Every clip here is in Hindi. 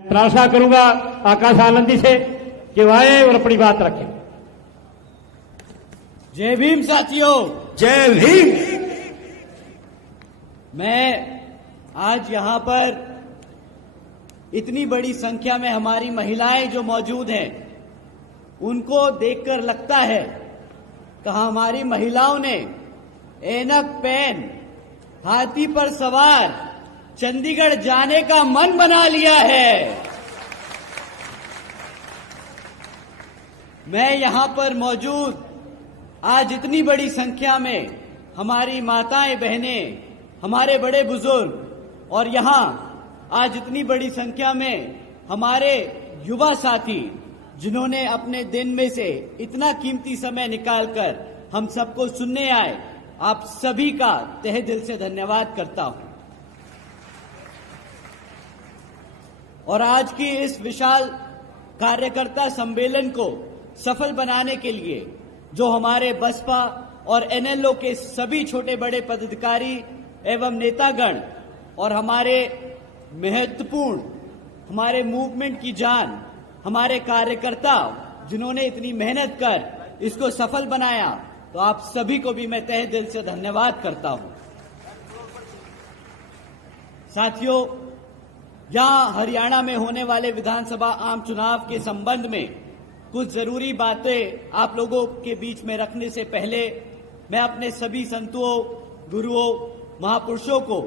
प्रार्थना करूंगा आकाश आनंदी से कि वो आए और अपनी बात रखें। जय भीम साथियों, जय भीम। मैं आज यहां पर इतनी बड़ी संख्या में हमारी महिलाएं जो मौजूद हैं उनको देखकर लगता है कि हमारी महिलाओं ने ऐनक पहन हाथी पर सवार चंडीगढ़ जाने का मन बना लिया है। मैं यहां पर मौजूद आज इतनी बड़ी संख्या में हमारी माताएं बहनें, हमारे बड़े बुजुर्ग और यहां आज इतनी बड़ी संख्या में हमारे युवा साथी जिन्होंने अपने दिन में से इतना कीमती समय निकालकर हम सबको सुनने आए, आप सभी का तहे दिल से धन्यवाद करता हूं। और आज की इस विशाल कार्यकर्ता सम्मेलन को सफल बनाने के लिए जो हमारे बसपा और एनएलओ के सभी छोटे बड़े पदाधिकारी एवं नेतागण और हमारे महत्वपूर्ण हमारे मूवमेंट की जान हमारे कार्यकर्ता जिन्होंने इतनी मेहनत कर इसको सफल बनाया, तो आप सभी को भी मैं तहे दिल से धन्यवाद करता हूं। साथियों, यहां हरियाणा में होने वाले विधानसभा आम चुनाव के संबंध में कुछ जरूरी बातें आप लोगों के बीच में रखने से पहले मैं अपने सभी संतों, गुरुओं, महापुरुषों को,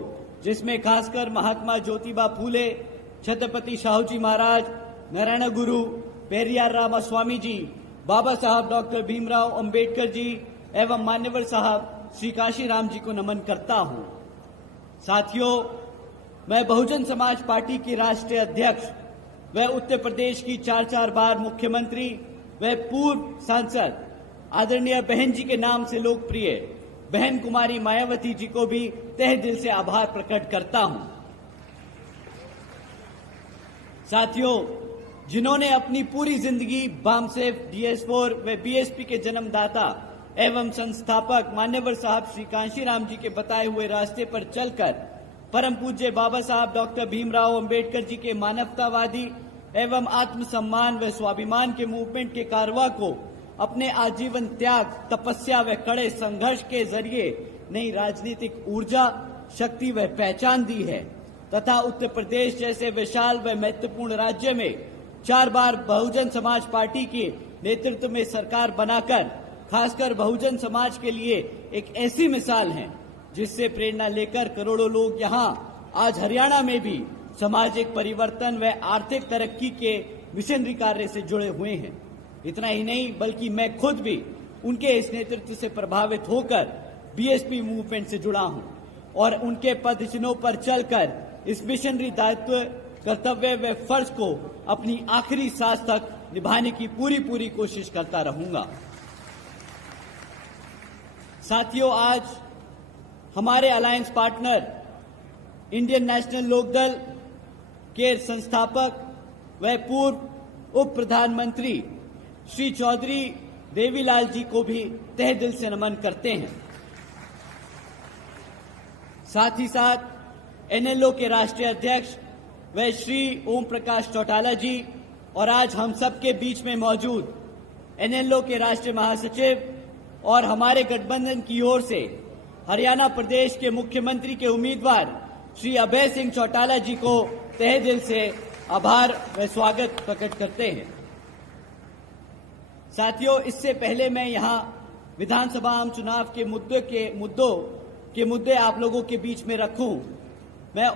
जिसमें खासकर महात्मा ज्योतिबा फूले, छत्रपति शाहूजी महाराज, नारायण गुरु, पेरियार रामास्वामी जी, बाबा साहब डॉक्टर भीमराव अंबेडकर जी एवं मान्यवर साहब श्री काशीराम जी को नमन करता हूं। साथियों, मैं बहुजन समाज पार्टी की राष्ट्रीय अध्यक्ष व उत्तर प्रदेश की 4 बार मुख्यमंत्री व पूर्व सांसद आदरणीय बहन जी के नाम से लोकप्रिय बहन कुमारी मायावती जी को भी तहे दिल से आभार प्रकट करता हूं। साथियों, जिन्होंने अपनी पूरी जिंदगी बामसेफ, DS4 व बीएसपी के जन्मदाता एवं संस्थापक मान्यवर साहब श्री कांशीराम जी के बताए हुए रास्ते पर चलकर परम पूज्य बाबा साहब डॉक्टर भीमराव अंबेडकर जी के मानवतावादी एवं आत्मसम्मान व स्वाभिमान के मूवमेंट के कारवा को अपने आजीवन त्याग, तपस्या व कड़े संघर्ष के जरिए नई राजनीतिक ऊर्जा, शक्ति व पहचान दी है तथा उत्तर प्रदेश जैसे विशाल व महत्वपूर्ण राज्य में 4 बार बहुजन समाज पार्टी के नेतृत्व में सरकार बनाकर खासकर बहुजन समाज के लिए एक ऐसी मिसाल है जिससे प्रेरणा लेकर करोड़ों लोग यहां आज हरियाणा में भी सामाजिक परिवर्तन व आर्थिक तरक्की के मिशनरी कार्य से जुड़े हुए हैं। इतना ही नहीं बल्कि मैं खुद भी उनके इस नेतृत्व से प्रभावित होकर बीएसपी मूवमेंट से जुड़ा हूं और उनके पदचिन्हों पर चलकर इस मिशनरी दायित्व, कर्तव्य व फर्ज को अपनी आखिरी सांस तक निभाने की पूरी कोशिश करता रहूंगा। साथियों, आज हमारे alliance partner Indian National Lokdal के संस्थापक व पूर्व उप प्रधानमंत्री श्री चौधरी देवीलाल जी को भी तहे दिल से नमन करते हैं। साथ ही साथ एनएलओ के राष्ट्रीय अध्यक्ष व श्री ओम प्रकाश चौटाला जी और आज हम सब के बीच में मौजूद एनएलओ के राष्ट्रीय महासचिव और हमारे गठबंधन की ओर से हरियाणा प्रदेश के मुख्यमंत्री के उम्मीदवार श्री अभय सिंह चौटाला जी को तहे दिल से आभार व स्वागत प्रकट करते हैं। साथियों, इससे पहले मैं यहां विधानसभा आम चुनाव के मुद्दे आप लोगों के बीच में रखूं, मैं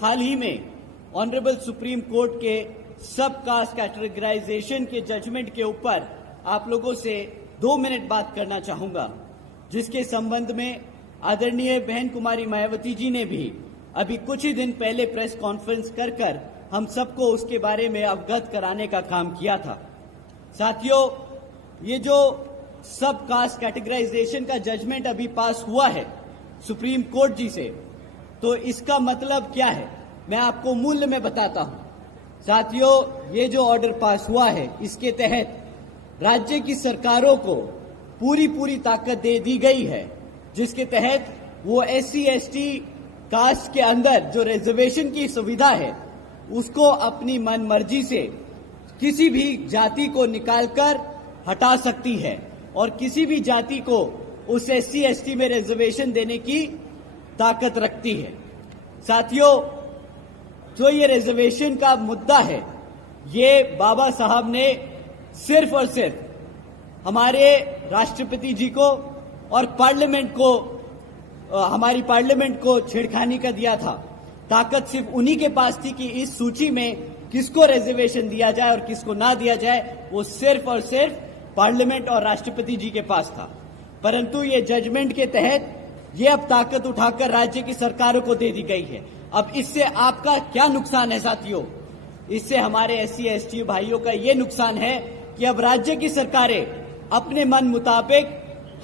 हाल ही में ऑनरेबल सुप्रीम कोर्ट के सब कास्ट कैटेगराइजेशन के जजमेंट के ऊपर आप लोगों से 2 मिनट बात करना चाहूंगा, जिसके संबंध में आदरणीय बहन कुमारी मायावती जी ने भी अभी कुछ ही दिन पहले प्रेस कॉन्फ्रेंस कर हम सबको उसके बारे में अवगत कराने का काम किया था। साथियों, ये जो सब कास्ट कैटेगराइजेशन का जजमेंट अभी पास हुआ है सुप्रीम कोर्ट जी से, तो इसका मतलब क्या है मैं आपको मूल्य में बताता हूं। साथियों, ये जो ऑर्डर पास हुआ है इसके तहत राज्य की सरकारों को पूरी ताकत दे दी गई है, जिसके तहत वो SC ST कास्ट के अंदर जो रिजर्वेशन की सुविधा है उसको अपनी मनमर्जी से किसी भी जाति को निकालकर हटा सकती है और किसी भी जाति को उस SC ST में रिजर्वेशन देने की ताकत रखती है। साथियों, जो ये रिजर्वेशन का मुद्दा है, ये बाबा साहब ने सिर्फ और सिर्फ हमारे राष्ट्रपति जी को और पार्लियामेंट को, हमारी पार्लियामेंट को छेड़खानी का दिया था। ताकत सिर्फ उन्हीं के पास थी कि इस सूची में किसको रिजर्वेशन दिया जाए और किसको ना दिया जाए, वो सिर्फ और सिर्फ पार्लियामेंट और राष्ट्रपति जी के पास था। परंतु ये जजमेंट के तहत ये अब ताकत उठाकर राज्य की सरकारों को दे दी गई है। अब इससे आपका क्या नुकसान है साथियों? इससे हमारे SC ST भाइयों का ये नुकसान है कि अब राज्य की सरकारें अपने मन मुताबिक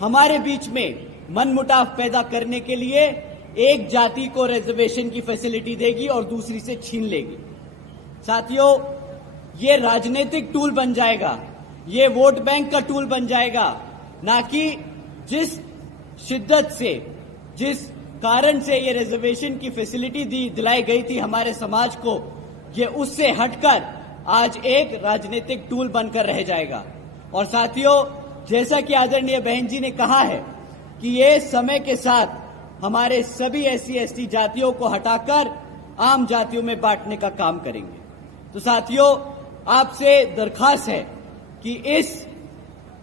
हमारे बीच में मनमुटाव पैदा करने के लिए एक जाति को रिजर्वेशन की फैसिलिटी देगी और दूसरी से छीन लेगी। साथियों, ये राजनीतिक टूल बन जाएगा, ये वोट बैंक का टूल बन जाएगा, ना कि जिस शिद्दत से, जिस कारण से ये रिजर्वेशन की फैसिलिटी दिलाई गई थी हमारे समाज को, ये उससे हटकर आज एक राजनीतिक टूल बनकर रह जाएगा। और साथियों, जैसा कि आदरणीय बहन जी ने कहा है कि ये समय के साथ हमारे सभी SC ST जातियों को हटाकर आम जातियों में बांटने का काम करेंगे। तो साथियों, आपसे दरखास्त है कि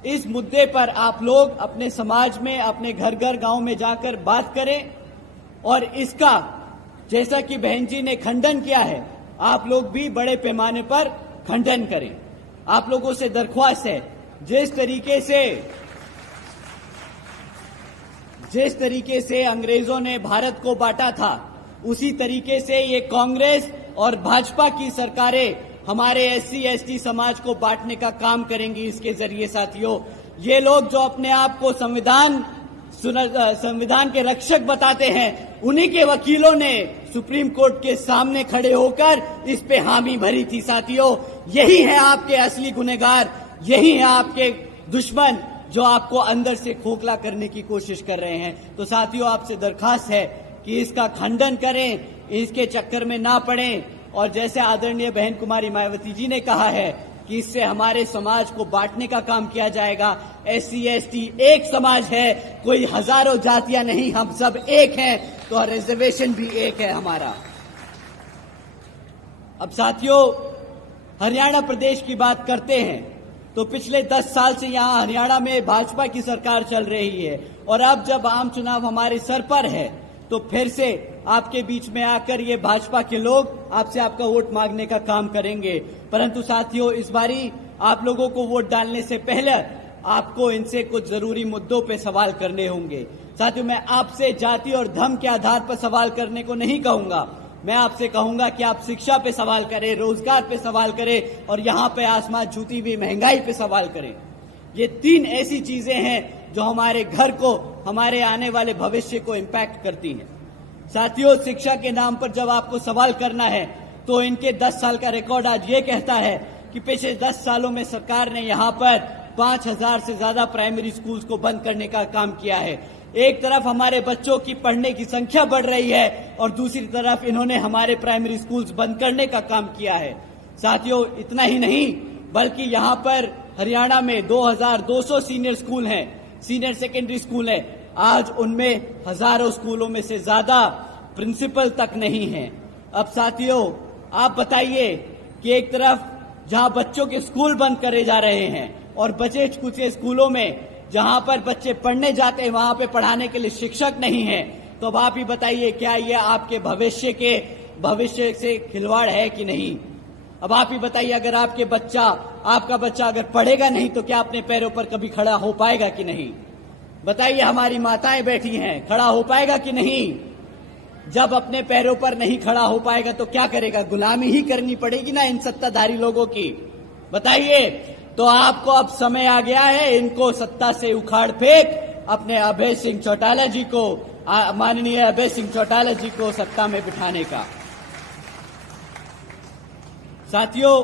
इस मुद्दे पर आप लोग अपने समाज में, अपने घर घर गांव में जाकर बात करें और इसका, जैसा कि बहन जी ने खंडन किया है, आप लोग भी बड़े पैमाने पर खंडन करें। आप लोगों से दरख्वास्त है, जिस तरीके से अंग्रेजों ने भारत को बांटा था, उसी तरीके से ये कांग्रेस और भाजपा की सरकारें हमारे SC ST समाज को बांटने का काम करेंगी। इसके जरिए साथियों, ये लोग जो अपने आप को संविधान के रक्षक बताते हैं, उन्हीं के वकीलों ने सुप्रीम कोर्ट के सामने खड़े होकर इस पे हामी भरी थी। साथियों, यही है आपके असली गुनहगार, यही है आपके दुश्मन जो आपको अंदर से खोखला करने की कोशिश कर रहे हैं। तो साथियों, आपसे दरखास्त है कि इसका खंडन करें, इसके चक्कर में ना पड़ें। और जैसे आदरणीय बहन कुमारी मायावती जी ने कहा है कि इससे हमारे समाज को बांटने का काम किया जाएगा। SC ST एक समाज है, कोई हजारों जातियां नहीं, हम सब एक हैं, तो रिजर्वेशन भी एक है हमारा। अब साथियों, हरियाणा प्रदेश की बात करते हैं तो पिछले 10 साल से यहां हरियाणा में भाजपा की सरकार चल रही है और अब जब आम चुनाव हमारे सर पर है तो फिर से आपके बीच में आकर ये भाजपा के लोग आपसे आपका वोट मांगने का काम करेंगे। परंतु साथियों, इस बारी आप लोगों को वोट डालने से पहले आपको इनसे कुछ जरूरी मुद्दों पे सवाल करने होंगे। साथियों, मैं आपसे जाति और धर्म के आधार पर सवाल करने को नहीं कहूंगा। मैं आपसे कहूंगा कि आप शिक्षा पे सवाल करें, रोजगार पे सवाल करें और यहाँ पे आसमान छूती हुई महंगाई पे सवाल करें। ये 3 ऐसी चीजें हैं जो हमारे घर को, हमारे आने वाले भविष्य को इम्पैक्ट करती हैं। साथियों, शिक्षा के नाम पर जब आपको सवाल करना है तो इनके 10 साल का रिकॉर्ड आज ये कहता है कि पिछले 10 सालों में सरकार ने यहाँ पर 5000 से ज्यादा प्राइमरी स्कूल्स को बंद करने का काम किया है। एक तरफ हमारे बच्चों की पढ़ने की संख्या बढ़ रही है और दूसरी तरफ इन्होंने हमारे प्राइमरी स्कूल्स बंद करने का काम किया है। साथियों, इतना ही नहीं बल्कि यहाँ पर हरियाणा में 2200 सीनियर स्कूल हैं, सीनियर सेकेंडरी स्कूल है। आज उनमें हजारों स्कूलों में से ज्यादा प्रिंसिपल तक नहीं है। अब साथियों, आप बताइए कि एक तरफ जहां बच्चों के स्कूल बंद करे जा रहे हैं और बचे कुछ स्कूलों में जहां पर बच्चे पढ़ने जाते हैं वहां पे पढ़ाने के लिए शिक्षक नहीं है, तो अब आप ही बताइए क्या ये आपके भविष्य से खिलवाड़ है कि नहीं? अब आप ही बताइए, अगर आपका बच्चा अगर पढ़ेगा नहीं तो क्या अपने पैरों पर कभी खड़ा हो पाएगा कि नहीं? बताइए, हमारी माताएं बैठी हैं, खड़ा हो पाएगा कि नहीं? जब अपने पैरों पर नहीं खड़ा हो पाएगा तो क्या करेगा? गुलामी ही करनी पड़ेगी ना इन सत्ताधारी लोगों की। बताइए, तो आपको अब समय आ गया है इनको सत्ता से उखाड़ फेंक अपने अभय सिंह चौटाला जी को, माननीय अभय सिंह चौटाला जी को सत्ता में बिठाने का। साथियों,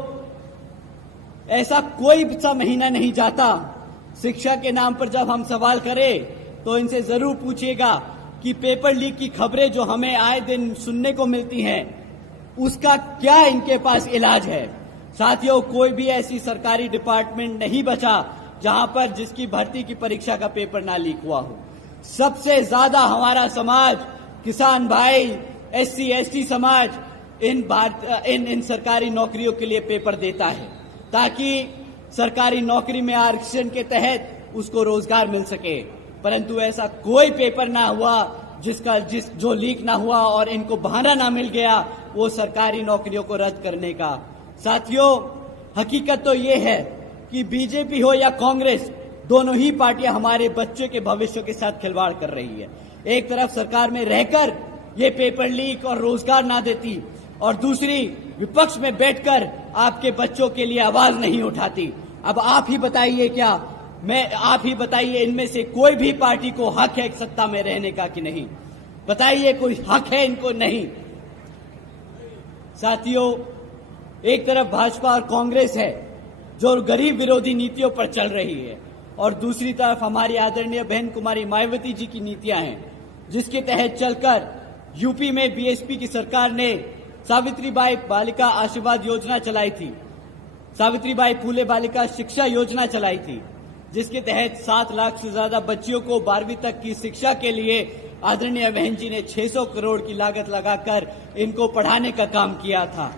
ऐसा कोई सा महीना नहीं जाता शिक्षा के नाम पर जब हम सवाल करें तो इनसे जरूर पूछिएगा कि पेपर लीक की खबरें जो हमें आए दिन सुनने को मिलती हैं, उसका क्या इनके पास इलाज है। साथियों, कोई भी ऐसी सरकारी डिपार्टमेंट नहीं बचा जहां पर जिसकी भर्ती की परीक्षा का पेपर ना लीक हुआ हो। सबसे ज्यादा हमारा समाज, किसान भाई, SC ST समाज इन सरकारी नौकरियों के लिए पेपर देता है ताकि सरकारी नौकरी में आरक्षण के तहत उसको रोजगार मिल सके। परंतु ऐसा कोई पेपर ना हुआ जो लीक ना हुआ और इनको बहाना ना मिल गया वो सरकारी नौकरियों को रद्द करने का। साथियों, हकीकत तो ये है कि बीजेपी हो या कांग्रेस, दोनों ही पार्टियां हमारे बच्चों के भविष्य के साथ खिलवाड़ कर रही है। एक तरफ सरकार में रहकर ये पेपर लीक और रोजगार ना देती और दूसरी विपक्ष में बैठकर आपके बच्चों के लिए आवाज नहीं उठाती। अब आप ही बताइए इनमें से कोई भी पार्टी को हक है सत्ता में रहने का कि नहीं? बताइए, कोई हक है इनको? नहीं। साथियों, एक तरफ भाजपा और कांग्रेस है जो गरीब विरोधी नीतियों पर चल रही है और दूसरी तरफ हमारी आदरणीय बहन कुमारी मायावती जी की नीतियां हैं जिसके तहत चलकर यूपी में बीएसपी की सरकार ने सावित्रीबाई बालिका आशीर्वाद योजना चलाई थी, सावित्रीबाई फूले बालिका शिक्षा योजना चलाई थी, जिसके तहत 7 लाख से ज्यादा बच्चियों को 12वीं तक की शिक्षा के लिए आदरणीय बहन जी ने 600 करोड़ की लागत लगाकर इनको पढ़ाने का काम किया था।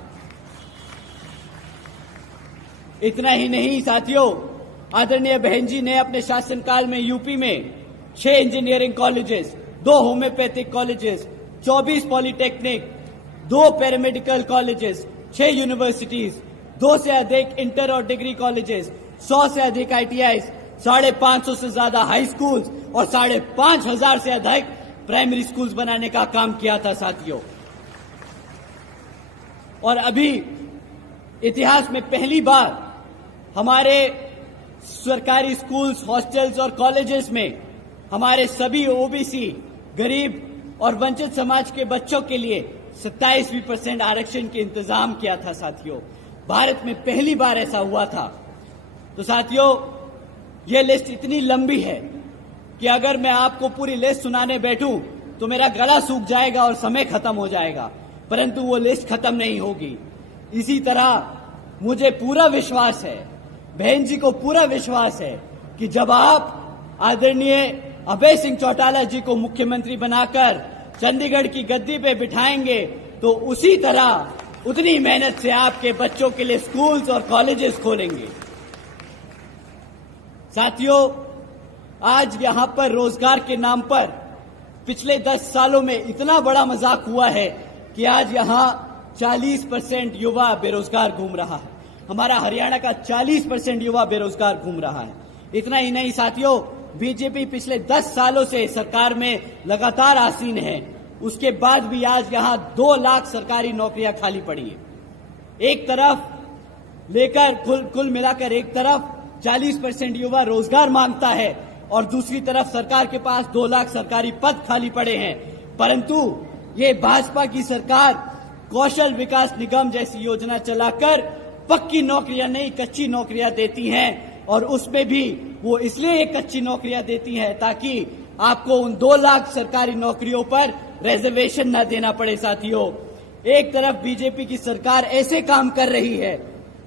इतना ही नहीं साथियों, आदरणीय बहन जी ने अपने शासनकाल में यूपी में 6 engineering colleges, 2 homeopathic colleges, 24 polytechnic, 2 paramedical colleges, 6 universities, 2 से अधिक इंटर और डिग्री कॉलेजेस, 100 से अधिक ITIs, 550 से ज्यादा हाई स्कूल्स और 5,500 से अधिक प्राइमरी स्कूल्स बनाने का काम किया था साथियों। और अभी इतिहास में पहली बार हमारे सरकारी स्कूल्स, हॉस्टल्स और कॉलेजेस में हमारे सभी OBC, गरीब और वंचित समाज के बच्चों के लिए 27% आरक्षण के इंतजाम किया था साथियों। भारत में पहली बार ऐसा हुआ था। तो साथियों, यह लिस्ट इतनी लंबी है कि अगर मैं आपको पूरी लिस्ट सुनाने बैठूं तो मेरा गला सूख जाएगा और समय खत्म हो जाएगा, परंतु वो लिस्ट खत्म नहीं होगी। इसी तरह मुझे पूरा विश्वास है, बहन जी को पूरा विश्वास है कि जब आप आदरणीय अभय सिंह चौटाला जी को मुख्यमंत्री बनाकर चंडीगढ़ की गद्दी पे बिठाएंगे तो उसी तरह उतनी मेहनत से आपके बच्चों के लिए स्कूल्स और कॉलेजेस खोलेंगे। साथियों, आज यहां पर रोजगार के नाम पर पिछले 10 सालों में इतना बड़ा मजाक हुआ है कि आज यहां 40% युवा बेरोजगार घूम रहा है। हमारा हरियाणा का 40% युवा बेरोजगार घूम रहा है। इतना ही नहीं साथियों, बीजेपी पिछले 10 सालों से सरकार में लगातार आसीन है, उसके बाद भी आज यहां 2 लाख सरकारी नौकरियां खाली पड़ी है। एक तरफ लेकर कुल मिलाकर एक तरफ 40% युवा रोजगार मांगता है और दूसरी तरफ सरकार के पास 2 लाख सरकारी पद खाली पड़े हैं। परंतु ये भाजपा की सरकार कौशल विकास निगम जैसी योजना चलाकर पक्की नौकरियां नहीं, कच्ची नौकरियां देती हैं और उसमें भी वो इसलिए कच्ची नौकरियां देती हैं ताकि आपको उन 2 लाख सरकारी नौकरियों पर रिजर्वेशन न देना पड़े। साथियों, एक तरफ बीजेपी की सरकार ऐसे काम कर रही है,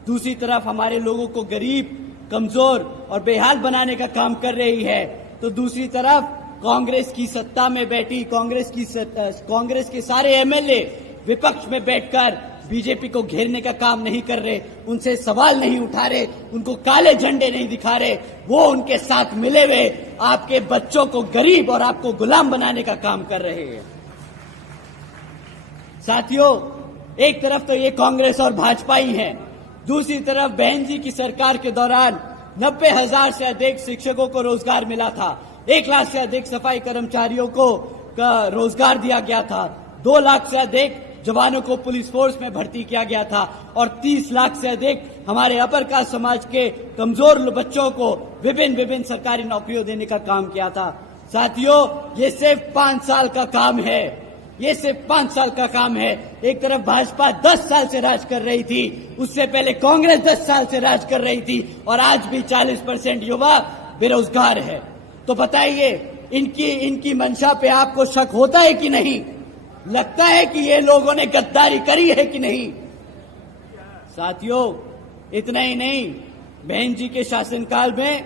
दूसरी तरफ हमारे लोगों को गरीब, कमजोर और बेहाल बनाने का काम कर रही है। तो दूसरी तरफ कांग्रेस की सत्ता में बैठी कांग्रेस के सारे MLA विपक्ष में बैठकर बीजेपी को घेरने का काम नहीं कर रहे, उनसे सवाल नहीं उठा रहे, उनको काले झंडे नहीं दिखा रहे, वो उनके साथ मिले हुए आपके बच्चों को गरीब और आपको गुलाम बनाने का काम कर रहे हैं। साथियों, एक तरफ तो ये कांग्रेस और भाजपा ही है, दूसरी तरफ बहन जी की सरकार के दौरान 90,000 से अधिक शिक्षकों को रोजगार मिला था, 1 लाख से अधिक सफाई कर्मचारियों को रोजगार दिया गया था, 2 लाख से अधिक जवानों को पुलिस फोर्स में भर्ती किया गया था और 30 लाख से अधिक हमारे अपर कास्ट समाज के कमजोर बच्चों को विभिन्न सरकारी नौकरियों देने का काम किया था। साथियों, ये सिर्फ 5 साल का काम है, ये सिर्फ 5 साल का काम है। एक तरफ भाजपा 10 साल से राज कर रही थी, उससे पहले कांग्रेस 10 साल से राज कर रही थी और आज भी 40% युवा बेरोजगार है। तो बताइए, इनकी मंशा पे आपको शक होता है कि नहीं? लगता है कि ये लोगों ने गद्दारी करी है कि नहीं। साथियों, इतना ही नहीं, बहन जी के शासनकाल में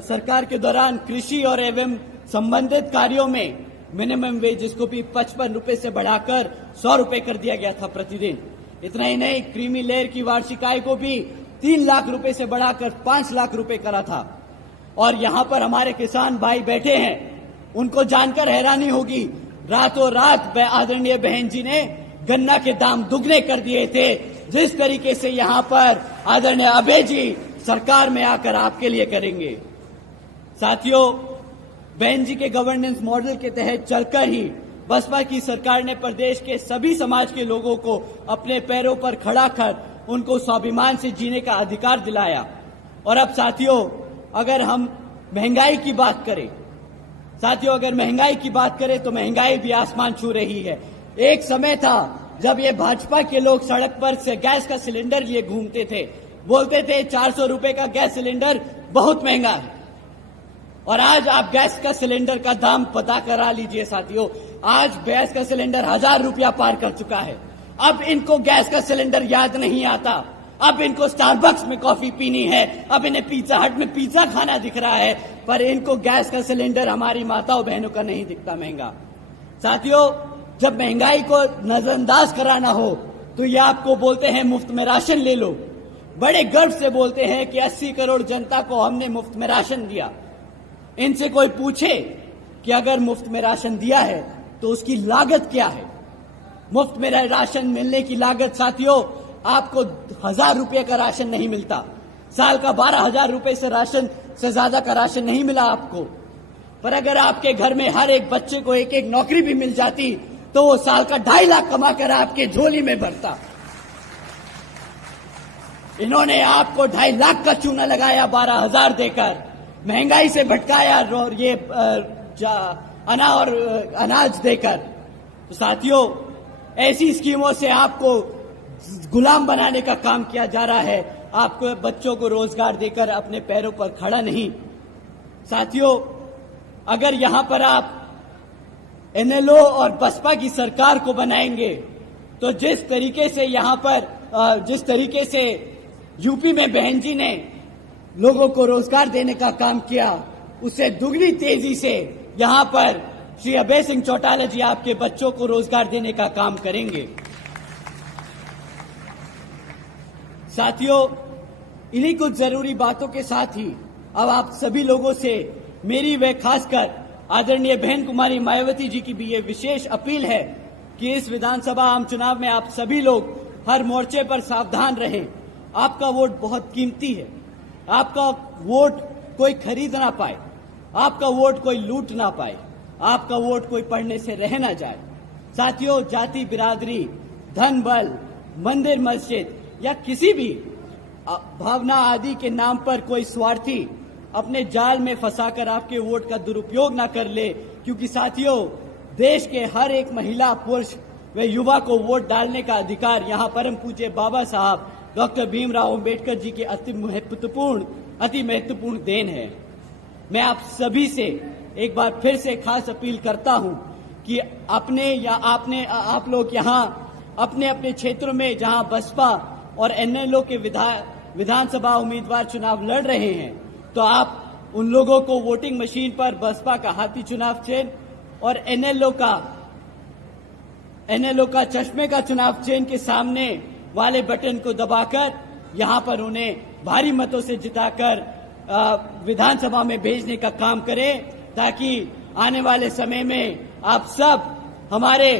सरकार के दौरान कृषि और एवं संबंधित कार्यों में मिनिमम वेज जिसको भी 55 रुपए से बढ़ाकर 100 रुपए कर दिया गया था प्रतिदिन। इतना ही नहीं, क्रीमी लेयर की वार्षिक आय को भी 3 लाख रुपए से बढ़ाकर 5 लाख रुपए करा था। और यहां पर हमारे किसान भाई बैठे हैं, उनको जानकर हैरानी होगी, रातों रात आदरणीय बहन जी ने गन्ना के दाम दुगने कर दिए थे। जिस तरीके से यहां पर आदरणीय अभय जी सरकार में आकर आपके लिए करेंगे। साथियों, बहन जी के गवर्नेंस मॉडल के तहत चलकर ही बसपा की सरकार ने प्रदेश के सभी समाज के लोगों को अपने पैरों पर खड़ा कर उनको स्वाभिमान से जीने का अधिकार दिलाया। और अब साथियों, अगर हम महंगाई की बात करें, तो महंगाई भी आसमान छू रही है। एक समय था जब ये भाजपा के लोग सड़क पर से गैस का सिलेंडर लिए घूमते थे, बोलते थे 400 रुपए का गैस सिलेंडर बहुत महंगा है। और आज आप गैस का सिलेंडर का दाम पता करा लीजिए साथियों, आज गैस का सिलेंडर 1000 रुपया पार कर चुका है। अब इनको गैस का सिलेंडर याद नहीं आता, अब इनको स्टारबक्स में कॉफी पीनी है, अब इन्हें पिज्जा हट में पिज्जा खाना दिख रहा है, पर इनको गैस का सिलेंडर हमारी माताओं बहनों का नहीं दिखता महंगा। साथियों, जब महंगाई को नजरअंदाज कराना हो तो ये आपको बोलते हैं मुफ्त में राशन ले लो। बड़े गर्व से बोलते हैं कि 80 करोड़ जनता को हमने मुफ्त में राशन दिया। इनसे कोई पूछे कि अगर मुफ्त में राशन दिया है तो उसकी लागत क्या है। मुफ्त में राशन मिलने की लागत साथियों, आपको 1000 रुपये का राशन नहीं मिलता। साल का 12,000 रुपए से राशन से ज्यादा का राशन नहीं मिला आपको। पर अगर आपके घर में हर एक बच्चे को एक एक नौकरी भी मिल जाती तो वो साल का 2.5 लाख कमाकर आपके झोली में भरता। इन्होंने आपको 2.5 लाख का चूना लगाया 12,000 देकर, महंगाई से भटकाया और ये अनाज देकर। तो साथियों, ऐसी स्कीमों से आपको गुलाम बनाने का काम किया जा रहा है, आपको बच्चों को रोजगार देकर अपने पैरों पर खड़ा नहीं। साथियों, अगर यहां पर आप एनएलओ और बसपा की सरकार को बनाएंगे तो जिस तरीके से यूपी में बहन जी ने लोगों को रोजगार देने का काम किया, उससे दुगनी तेजी से यहां पर श्री अभय सिंह चौटाला जी आपके बच्चों को रोजगार देने का काम करेंगे। साथियों, इन्हीं कुछ जरूरी बातों के साथ ही अब आप सभी लोगों से मेरी व खासकर आदरणीय बहन कुमारी मायावती जी की भी ये विशेष अपील है कि इस विधानसभा आम चुनाव में आप सभी लोग हर मोर्चे पर सावधान रहें। आपका वोट बहुत कीमती है, आपका वोट कोई खरीद ना पाए, आपका वोट कोई लूट ना पाए, आपका वोट कोई पढ़ने से रह ना जाए। साथियों, जाति बिरादरी, धन बल, मंदिर मस्जिद या किसी भी भावना आदि के नाम पर कोई स्वार्थी अपने जाल में फंसाकर आपके वोट का दुरुपयोग ना कर ले, क्योंकि साथियों, देश के हर एक महिला, पुरुष व युवा को वोट डालने का अधिकार यहाँ परम पूज्य बाबा साहब डॉक्टर भीमराव अंबेडकर जी के अति महत्वपूर्ण देन है। मैं आप सभी से एक बार फिर से खास अपील करता हूं कि आप लोग यहाँ अपने अपने क्षेत्रों में जहां बसपा और एनएलओ के विधानसभा उम्मीदवार चुनाव लड़ रहे हैं, तो आप उन लोगों को वोटिंग मशीन पर बसपा का हाथी चुनाव चिन्ह और एनएलओ का चश्मे का चुनाव चिन्ह के सामने वाले बटन को दबाकर यहां पर उन्हें भारी मतों से जिताकर विधानसभा में भेजने का काम करें, ताकि आने वाले समय में आप सब हमारे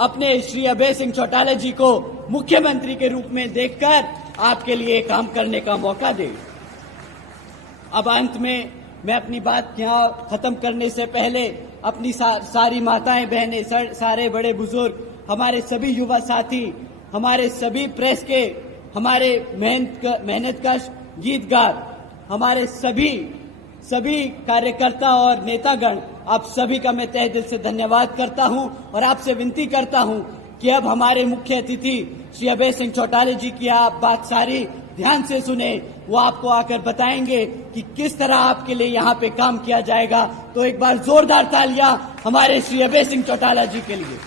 अपने श्री अभय सिंह चौटाला जी को मुख्यमंत्री के रूप में देखकर आपके लिए काम करने का मौका दें। अब अंत में मैं अपनी बात यहाँ खत्म करने से पहले अपनी सारी माताएं बहनें, सारे बड़े बुजुर्ग, हमारे सभी युवा साथी, हमारे सभी प्रेस के, हमारे मेहनतकश गीतकार, हमारे सभी कार्यकर्ता और नेतागण, आप सभी का मैं तहे दिल से धन्यवाद करता हूं और आपसे विनती करता हूं कि अब हमारे मुख्य अतिथि श्री अभय सिंह चौटाला जी की आप बात सारी ध्यान से सुने, वो आपको आकर बताएंगे कि किस तरह आपके लिए यहाँ पे काम किया जाएगा। तो एक बार जोरदार तालियां हमारे श्री अभय सिंह चौटाला जी के लिए।